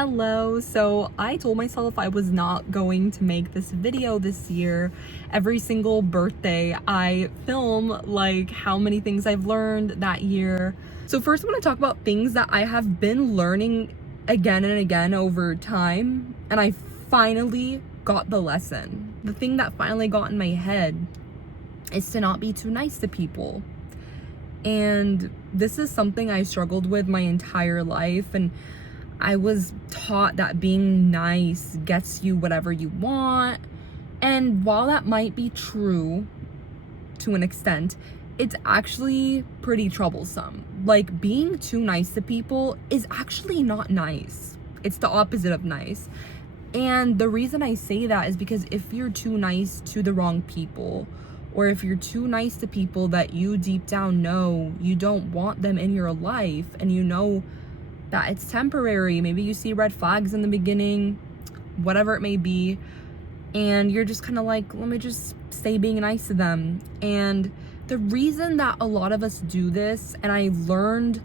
Hello. So I told myself I was not going to make this video this year. Every single birthday I film like how many things I've learned that year. So first I'm going to talk about things that I have been learning again and again over time, and I finally got the lesson. The thing that finally got in my head is to not be too nice to people. And this is something I struggled with my entire life, and I was taught that being nice gets you whatever you want. And while that might be true to an extent, it's actually pretty troublesome. Like, being too nice to people is actually not nice. It's the opposite of nice. And the reason I say that is because if you're too nice to the wrong people, or if you're too nice to people that you deep down know you don't want them in your life, and you know that it's temporary, maybe you see red flags in the beginning, whatever it may be, and you're just kind of like, let me just stay being nice to them. And the reason that a lot of us do this, and I learned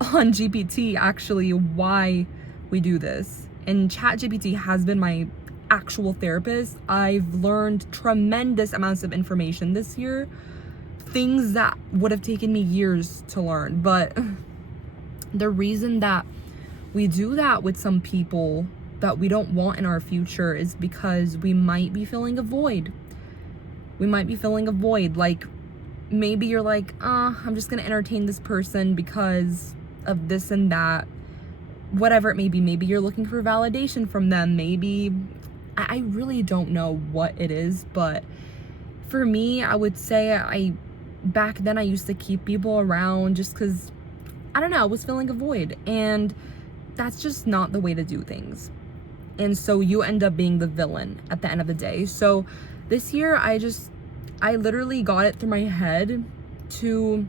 on GPT actually why we do this, and ChatGPT has been my actual therapist. I've learned tremendous amounts of information this year, things that would have taken me years to learn. But the reason that we do that with some people that we don't want in our future is because we might be filling a void. Like, maybe you're like, I'm just gonna entertain this person because of this and that, whatever it may be. Maybe you're looking for validation from them. Maybe, I really don't know what it is, but for me, I would say back then I used to keep people around just because, I don't know, I was filling a void, and that's just not the way to do things. And so you end up being the villain at the end of the day. So this year, I literally got it through my head to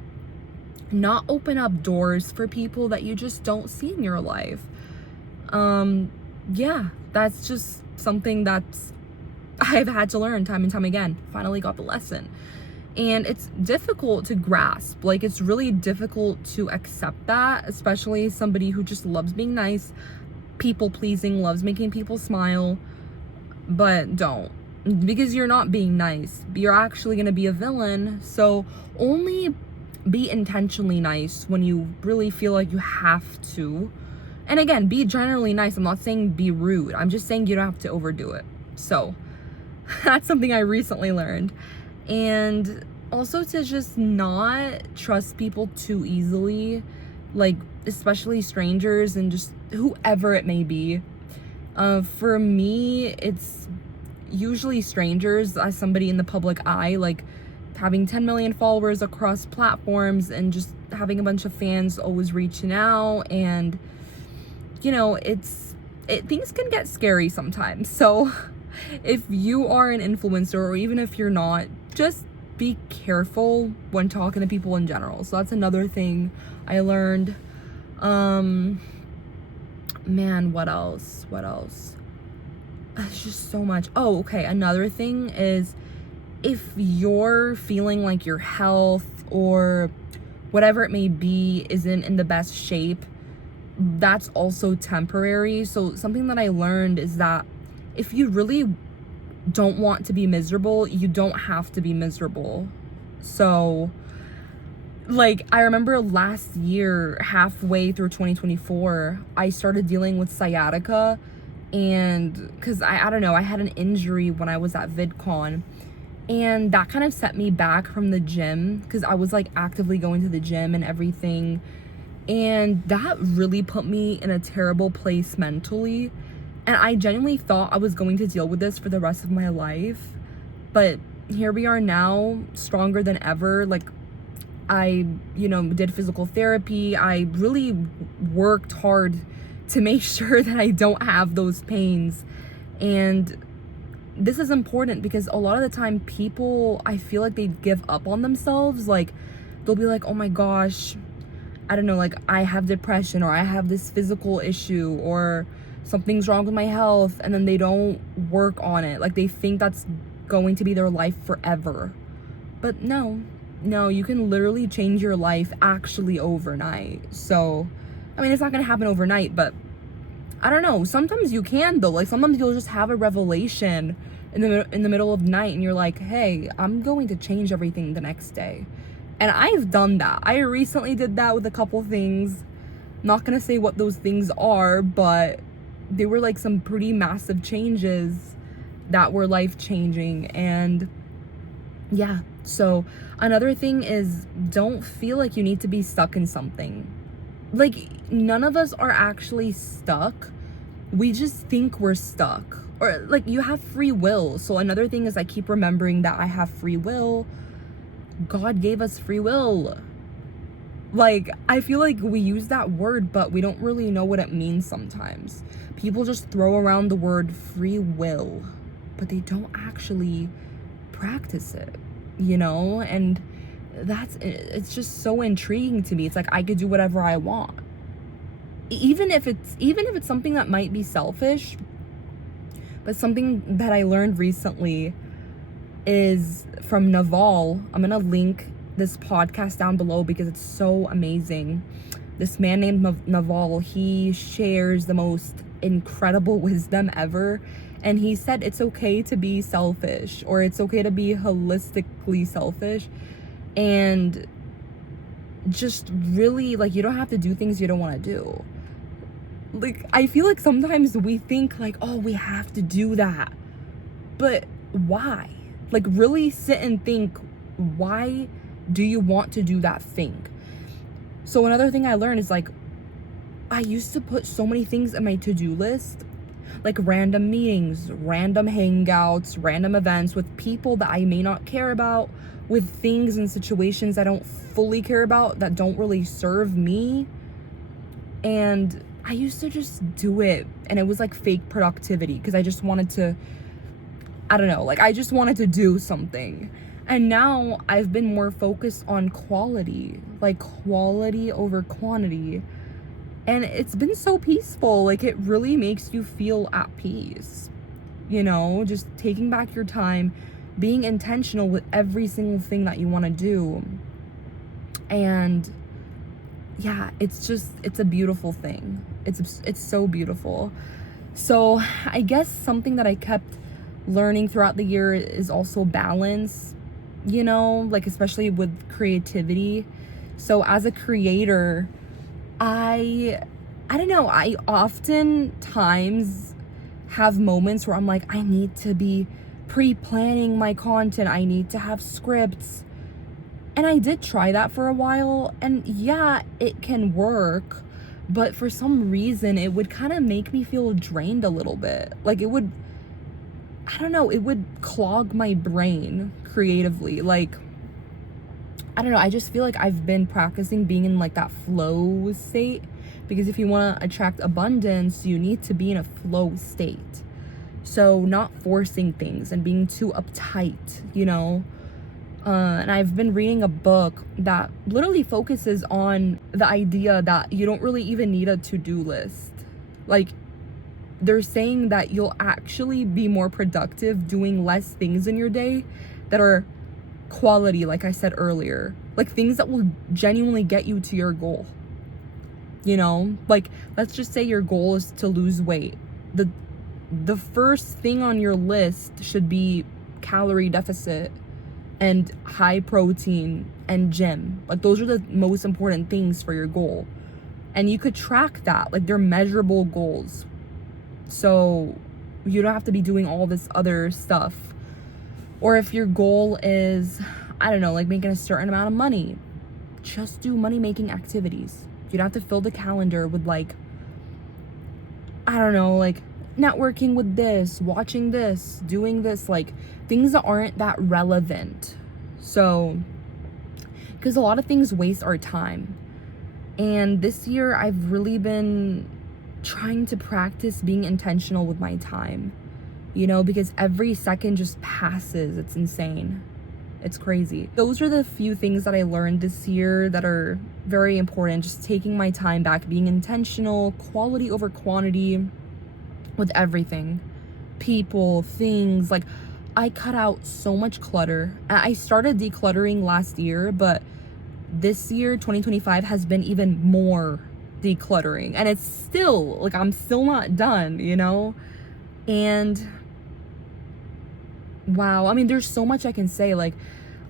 not open up doors for people that you just don't see in your life. Yeah, that's just something that's I've had to learn time and time again. Finally got the lesson. And it's difficult to grasp. Like, it's really difficult to accept that, especially somebody who just loves being nice, people pleasing, loves making people smile. But don't, because you're not being nice. You're actually going to be a villain. So only be intentionally nice when you really feel like you have to. And again, be generally nice. I'm not saying be rude. I'm just saying you don't have to overdo it. So that's something I recently learned. And also to just not trust people too easily, like especially strangers and just whoever it may be. For me, it's usually strangers, as somebody in the public eye, like having 10 million followers across platforms and just having a bunch of fans always reaching out. And you know, things can get scary sometimes. So if you are an influencer, or even if you're not, just be careful when talking to people in general. So that's another thing I learned. Man, what else? It's just so much. Oh, okay. Another thing is, if you're feeling like your health or whatever it may be isn't in the best shape, that's also temporary. So something that I learned is that if you really don't want to be miserable, you don't have to be miserable. So, like, I remember last year, halfway through 2024, I started dealing with sciatica. And because I don't know, I had an injury when I was at VidCon, and that kind of set me back from the gym, because I was like actively going to the gym and everything. And that really put me in a terrible place mentally. And I genuinely thought I was going to deal with this for the rest of my life. But here we are now, stronger than ever. Like, I, did physical therapy. I really worked hard to make sure that I don't have those pains. And this is important because a lot of the time people, I feel like they give up on themselves. Like, they'll be like, oh my gosh, I don't know, like, I have depression, or I have this physical issue, or something's wrong with my health, and then they don't work on it. Like, they think that's going to be their life forever. But no, you can literally change your life actually overnight. So, I mean, it's not going to happen overnight, but I don't know, sometimes you can though. Like sometimes you'll just have a revelation in the middle of the night and you're like, hey, I'm going to change everything the next day. And I've done that. I recently did that with a couple things. Not gonna say what those things are, but they were like some pretty massive changes that were life changing. And yeah, so another thing is, don't feel like you need to be stuck in something. Like, none of us are actually stuck. We just think we're stuck. Or like, you have free will. So another thing is, I keep remembering that I have free will. God gave us free will. Like, I feel like we use that word, but we don't really know what it means sometimes. People just throw around the word free will, but they don't actually practice it, you know? And it's just so intriguing to me. It's like, I could do whatever I want. Even if it's something that might be selfish, but something that I learned recently is from Naval. I'm gonna link this podcast down below because it's so amazing. This man named Naval, he shares the most incredible wisdom ever. And he said it's okay to be selfish, or it's okay to be holistically selfish. And just really, like, you don't have to do things you don't want to do. Like, I feel like sometimes we think like, oh, we have to do that. But why? Like, really sit and think, why do you want to do that thing? So another thing I learned is, like, I used to put so many things in my to-do list, like random meetings, random hangouts, random events with people that I may not care about, with things and situations I don't fully care about, that don't really serve me. And I used to just do it, and it was like fake productivity because I just wanted to, I don't know, like, I just wanted to do something. And now I've been more focused on quality, like quality over quantity. And it's been so peaceful. Like, it really makes you feel at peace, you know, just taking back your time, being intentional with every single thing that you want to do. And yeah, it's a beautiful thing. It's so beautiful. So I guess something that I kept learning throughout the year is also balance, you know, like, especially with creativity. So as a creator, I don't know, I oftentimes have moments where I'm like, I need to be pre-planning my content. I need to have scripts. And I did try that for a while, and yeah, it can work, but for some reason it would kind of make me feel drained a little bit. Like, it would, I don't know, it would clog my brain creatively. Like, I don't know, I just feel like I've been practicing being in like that flow state, because if you want to attract abundance, you need to be in a flow state. So not forcing things and being too uptight, you know. And I've been reading a book that literally focuses on the idea that you don't really even need a to-do list. Like, they're saying that you'll actually be more productive doing less things in your day that are quality, like I said earlier. Like, things that will genuinely get you to your goal. You know, like, let's just say your goal is to lose weight. The first thing on your list should be calorie deficit and high protein and gym. Like, those are the most important things for your goal. And you could track that. Like, they're measurable goals. So you don't have to be doing all this other stuff. Or if your goal is, I don't know, like making a certain amount of money, just do money-making activities. You don't have to fill the calendar with, like, I don't know, like networking with this, watching this, doing this, like things that aren't that relevant. So, because a lot of things waste our time. And this year I've really been trying to practice being intentional with my time, you know, because every second just passes. It's insane. It's crazy. Those are the few things that I learned this year that are very important. Just taking my time back, being intentional, quality over quantity with everything. People, things. Like, I cut out so much clutter. I started decluttering last year, but this year, 2025, has been even more decluttering, and it's still like I'm still not done, you know? And wow, I mean, there's so much I can say. Like,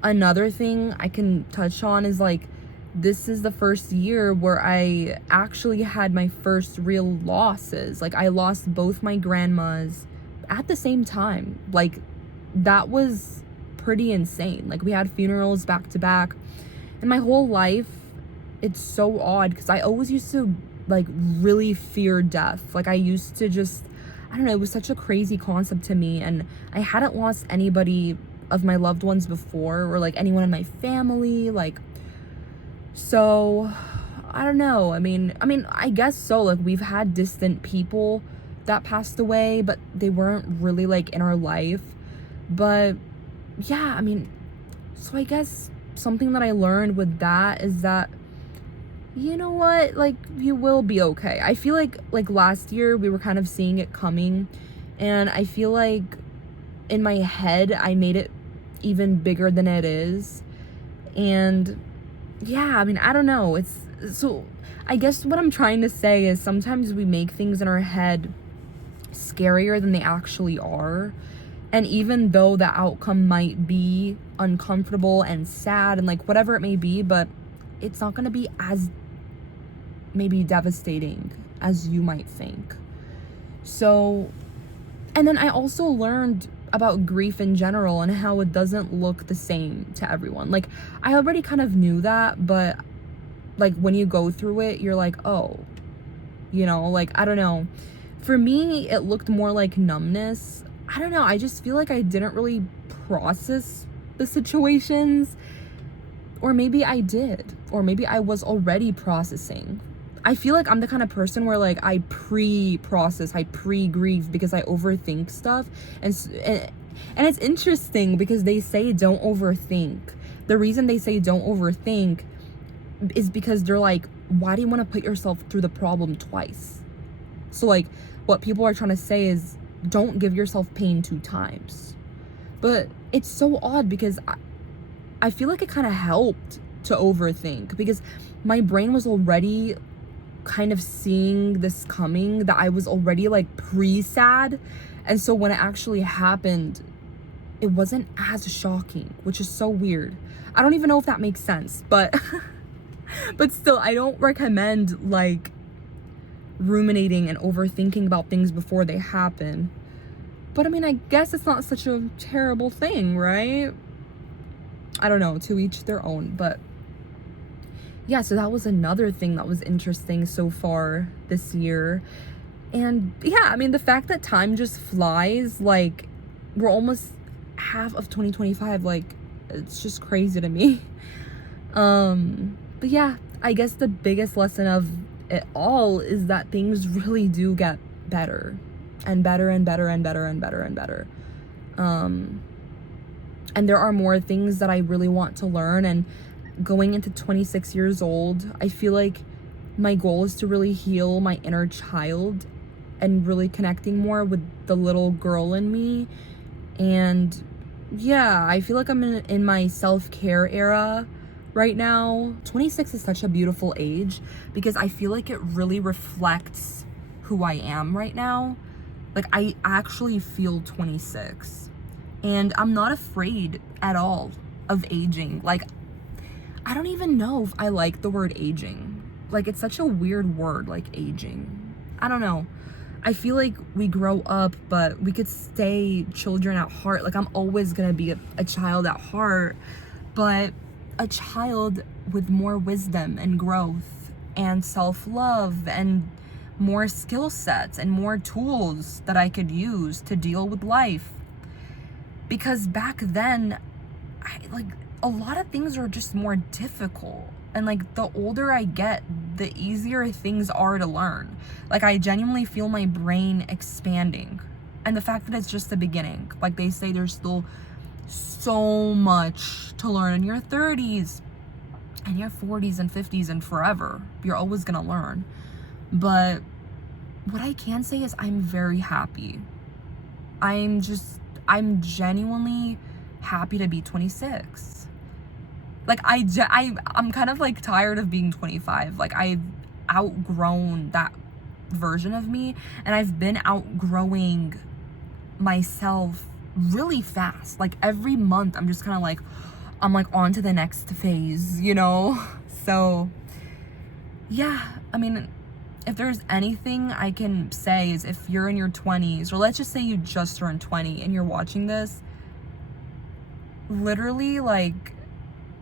another thing I can touch on is like, this is the first year where I actually had my first real losses. Like, I lost both my grandmas at the same time. Like, that was pretty insane. Like, we had funerals back to back, and my whole life, it's so odd because I always used to like really fear death. Like, I used to just, I don't know, it was such a crazy concept to me, and I hadn't lost anybody of my loved ones before, or like anyone in my family, like, so I don't know. I mean I guess so. Like, we've had distant people that passed away, but they weren't really like in our life. But yeah, I mean, so I guess something that I learned with that is that, you know what, like, you will be okay. I feel like last year we were kind of seeing it coming, and I feel like in my head I made it even bigger than it is. And yeah, I mean, I don't know. It's so, I guess what I'm trying to say is sometimes we make things in our head scarier than they actually are. And even though the outcome might be uncomfortable and sad and like whatever it may be, but it's not going to be as maybe devastating as you might think. So, and then I also learned about grief in general and how it doesn't look the same to everyone. Like, I already kind of knew that, but like when you go through it, you're like, oh, you know, like, I don't know. For me, it looked more like numbness. I don't know. I just feel like I didn't really process the situations. Or maybe I did. Or maybe I was already processing. I feel like I'm the kind of person where like I pre-process, I pre-grieve because I overthink stuff. And it's interesting because they say don't overthink. The reason they say don't overthink is because they're like, why do you want to put yourself through the problem twice? So like, what people are trying to say is don't give yourself pain 2 times. But it's so odd because I feel like it kind of helped to overthink because my brain was already kind of seeing this coming, that I was already like pre-sad. And so when it actually happened, it wasn't as shocking, which is so weird. I don't even know if that makes sense, but but still, I don't recommend like ruminating and overthinking about things before they happen. But I mean, I guess it's not such a terrible thing, right? I don't know, to each their own. But yeah, so that was another thing that was interesting so far this year. And yeah, I mean, the fact that time just flies, like, we're almost half of 2025, like, it's just crazy to me. But yeah, I guess the biggest lesson of it all is that things really do get better and better and better and better and better and better. And there are more things that I really want to learn. And going into 26 years old, I feel like my goal is to really heal my inner child and really connecting more with the little girl in me. And yeah, I feel like I'm in my self-care era right now. 26 is such a beautiful age because I feel like it really reflects who I am right now. Like, I actually feel 26. And I'm not afraid at all of aging. Like, I don't even know if I like the word aging. Like, it's such a weird word, like aging. I don't know. I feel like we grow up, but we could stay children at heart. Like, I'm always gonna be a child at heart, but a child with more wisdom and growth and self-love and more skill sets and more tools that I could use to deal with life. Because back then, a lot of things are just more difficult. And like, the older I get, the easier things are to learn. Like, I genuinely feel my brain expanding. And the fact that it's just the beginning. Like they say, there's still so much to learn in your 30s and your 40s and 50s and forever. You're always gonna learn. But what I can say is I'm very happy. I'm genuinely happy to be 26. Like, I'm kind of like tired of being 25. Like, outgrown that version of me, and I've been outgrowing myself really fast. Like every month I'm just kind of like, I'm like on to the next phase, you know? So yeah, I mean, if there's anything I can say is, if you're in your 20s, or let's just say you just turned 20 and you're watching this, literally like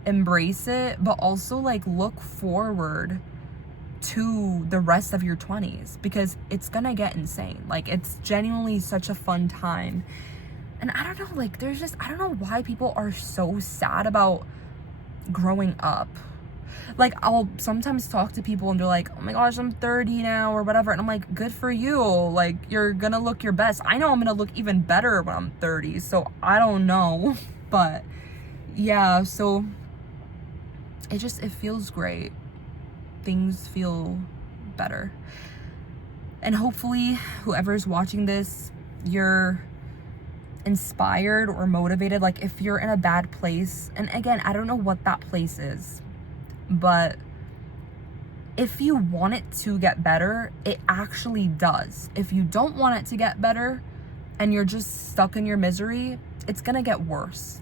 embrace it, but also like look forward to the rest of your 20s, because it's gonna get insane. Like it's genuinely such a fun time. And I don't know, like there's just, I don't know why people are so sad about growing up. Like I'll sometimes talk to people and they're like, oh my gosh, I'm 30 now or whatever, and I'm like, good for you, like you're gonna look your best. I know I'm gonna look even better when I'm 30, so I don't know. But yeah, so it feels great. Things feel better, and hopefully whoever's watching this, you're inspired or motivated. Like if you're in a bad place, and again, I don't know what that place is, but if you want it to get better, it actually does. If you don't want it to get better and you're just stuck in your misery, it's gonna get worse.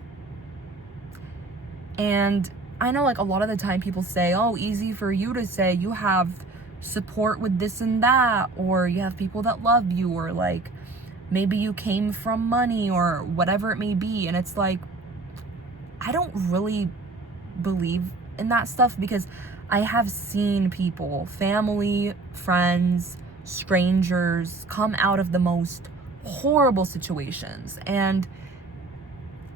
And I know like a lot of the time people say, oh, easy for you to say, you have support with this and that, or you have people that love you, or like maybe you came from money or whatever it may be. And it's like, I don't really believe in that stuff, because I have seen people, family, friends, strangers, come out of the most horrible situations, and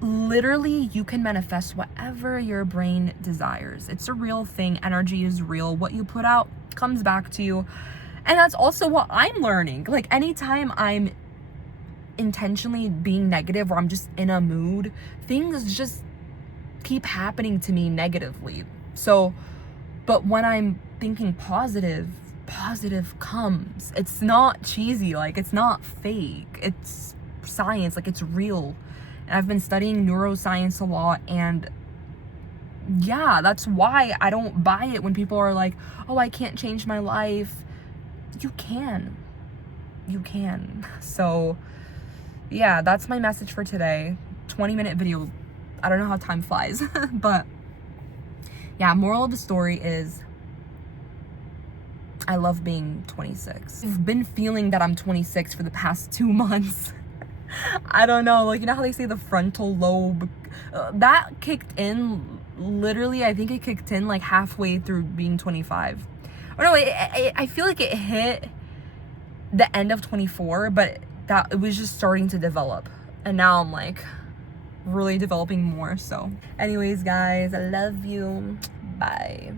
literally you can manifest whatever your brain desires. It's a real thing. Energy is real. What you put out comes back to you. And that's also what I'm learning. Like anytime I'm intentionally being negative, or I'm just in a mood, things just keep happening to me negatively. So, but when I'm thinking positive comes. It's not cheesy, like it's not fake. It's science, like it's real. And I've been studying neuroscience a lot, and yeah, that's why I don't buy it when people are like, oh, I can't change my life. You can. So yeah, that's my message for today. 20-minute video. I don't know how time flies. But yeah, moral of the story is, I love being 26. I've been feeling that I'm 26 for the past 2 months. I don't know, like, you know how they say the frontal lobe, that kicked in literally, I think it kicked in like halfway through being 25. Or no, I feel like it hit the end of 24, but that it was just starting to develop, and now I'm like really developing more. So anyways guys, I love you, bye.